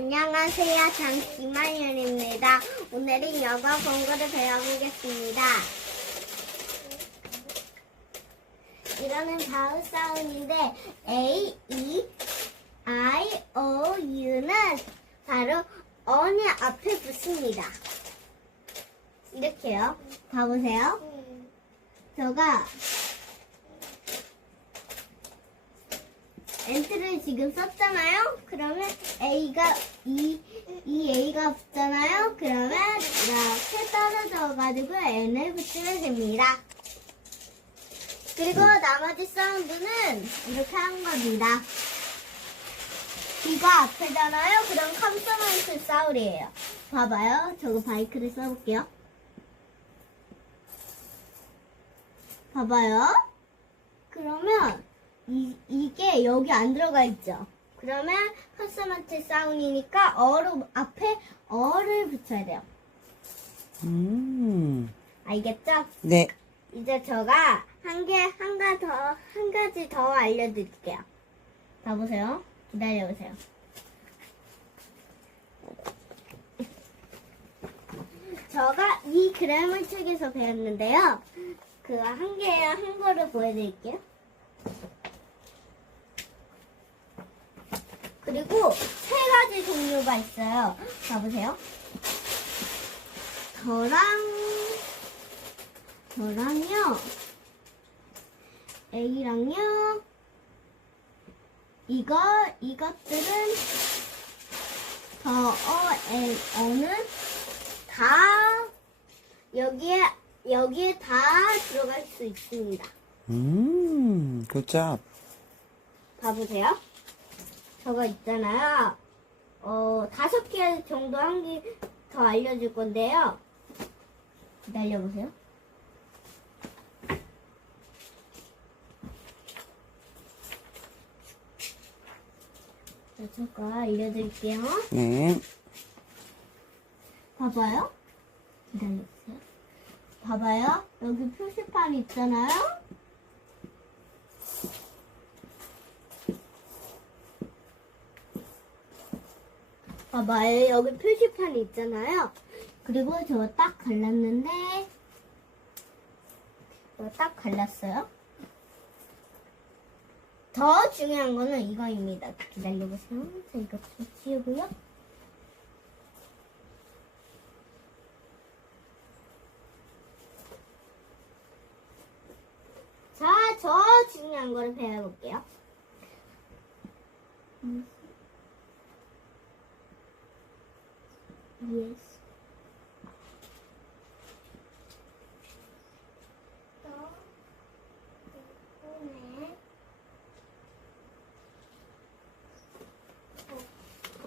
안녕하세요. 전 김한윤입니다. 오늘은 영어 공부를 배워보겠습니다. 이거는 바울 사운인데 A, E, I, O, U는 바로 어느 앞에 붙습니다. 이렇게요. 봐보세요. 제가 엔트를 지금 썼잖아요. A가 이, 이 A가 붙잖아요. 그러면 이렇게 떨어져가지고 N을 붙이면 됩니다. 그리고 나머지 사운드는 이렇게 한 겁니다. B가 앞에잖아요. 그럼 컴소넌트 사운드예요. 봐봐요. 저거 바이크를 써볼게요. 봐봐요. 그러면 이, 이게 여기 안 들어가 있죠. 그러면 컨소넌트 사운이니까 어로 앞에 어를 붙여야 돼요. 음, 알겠죠? 네. 이제 제가 한 개, 한 가지 더, 한 가지 더 알려드릴게요. 봐보세요. 기다려보세요. 제가 이 그래머 책에서 배웠는데요. 그 한 개, 한 거를 보여드릴게요. 그리고 세 가지 종류가 있어요. 봐보세요. 저랑, 저랑요, A랑요, 이거, 이것들은, 저, 어, 에, 어는 다, 여기에, 여기에 다 들어갈 수 있습니다. 음, 굿잡. 봐보세요. 저거 있잖아요. 어, 다섯 개 정도 한 개 더 알려줄 건데요. 기다려보세요. 자, 저거 알려드릴게요. 네. 봐봐요. 기다려보세요. 봐봐요. 여기 표시판 있잖아요. 봐봐요. 여기 표시판이 있잖아요. 그리고 저 딱 갈랐는데, 딱 갈랐어요. 더 중요한 거는 이거입니다. 기다려보세요. 자, 이거 좀 지우고요. 자, 저 중요한 거를 배워볼게요. 음. Yes.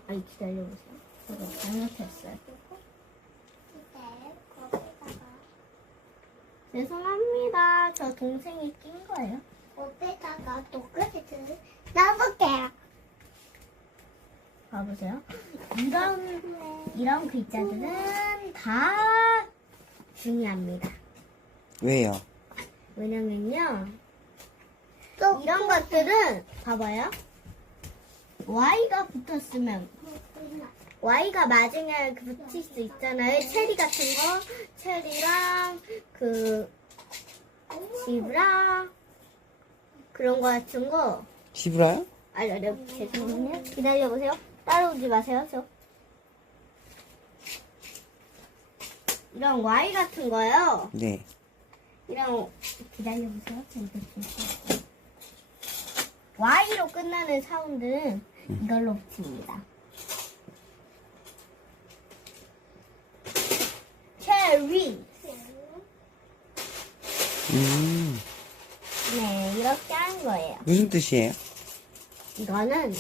아이 기다려보세요. 제가 잘못했어요. 죄송합니다. 저 동생이 낀 거예요. 어디다가 똑같이 넣어볼게요. 봐보세요. 이런, 이런 글자들은 다 중요합니다. 왜요? 왜냐면요. 이런 것들은, 봐봐요. Y가 붙었으면, Y가 맞으면 그 붙일 수 있잖아요. 체리 같은 거. 체리랑, 그, 집랑, 그런 거 같은 거. 시브라요? 아니, 아니, 죄송해요. 기다려보세요. 따라오지 마세요, 저. 이런 Y 같은 거요. 네. 이런, 기다려보세요. Y로 끝나는 사운드는 이걸로 붙입니다. 체리. 음, 네, 이렇게 하는 거예요. 무슨 뜻이에요? 이거는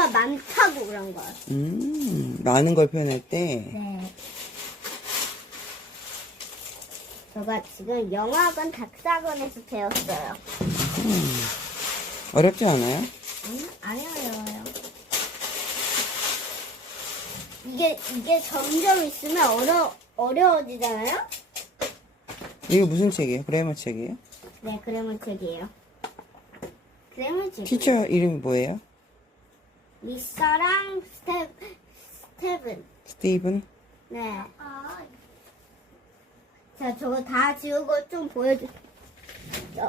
체리가 많다고 그런 거예요. 음, 많은 걸 표현할 때. 네. 제가 지금 영어학원 닥사학원에서 배웠어요. 어렵지 않아요? 음, 안 어려워요. 이게, 이게 점점 있으면 어려, 어려워지잖아요? 이거 무슨 책이에요? 그래머 책이에요? 네, 그래머 책이에요. 그래머 책. 티처 이름이 뭐예요? 리사랑 스텝, 스텝은. 스티븐? 네. 자, 저거 다 지우고 좀 보여줘. 저,